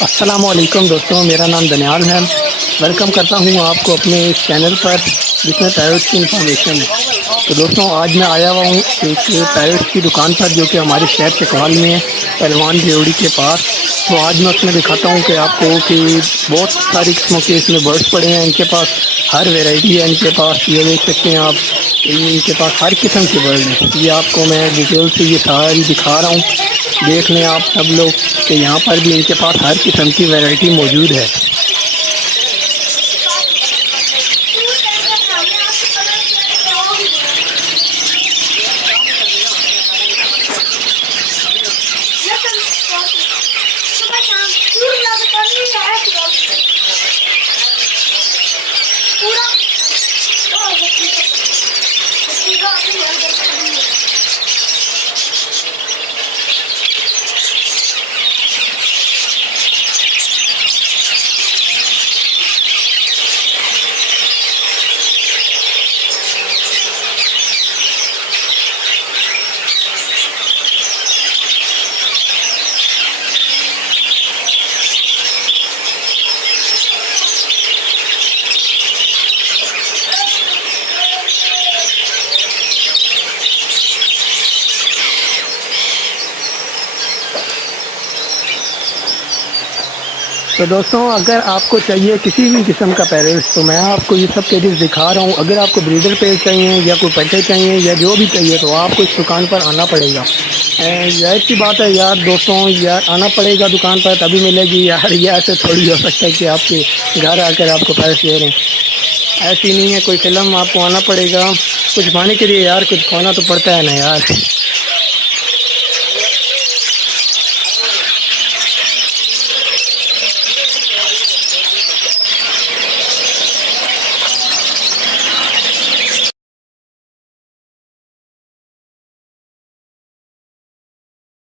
अस्सलाम वालेकुम दोस्तों, मेरा नाम दनियाल है। वेलकम करता हूँ आपको अपने इस चैनल पर जिसमें पैरट्स की इंफॉर्मेशन है। तो दोस्तों, आज मैं आया हुआ हूँ एक पैरट्स की दुकान पर जो कि हमारे शहर चकवाल में है, पहलवान रेवड़ी के पास। तो आज मैं उसमें दिखाता हूँ कि आपको कि बहुत सारी किस्मों के इसमें बर्ड्स पड़े हैं। इनके पास हर वैरायटी है। इनके पास ये देख सकते हैं आप, इनके पास हर किस्म के बर्ड हैं। ये आपको मैं डिटेल से ये सारी दिखा रहा हूँ। देख लें आप सब लोग कि यहाँ पर भी इनके पास हर किस्म की वैरायटी मौजूद है। तो दोस्तों, अगर आपको चाहिए किसी भी किस्म का पैरेट्स, तो मैं आपको ये सब पेजेस दिखा रहा हूँ। अगर आपको ब्रीडर पेज चाहिए या कोई पेटे चाहिए या जो भी चाहिए, तो आपको इस दुकान पर आना पड़ेगा। जाहिर सी बात है यार दोस्तों, यार आना पड़ेगा दुकान पर तभी मिलेगी यार। ये ऐसे थोड़ी हो सकता है कि आपके घर आकर आपको पैसे दे रहे हैं। ऐसी नहीं है कोई फिल्म, आपको आना पड़ेगा। कुछ पाने के लिए यार कुछ खोना तो पड़ता है ना यार।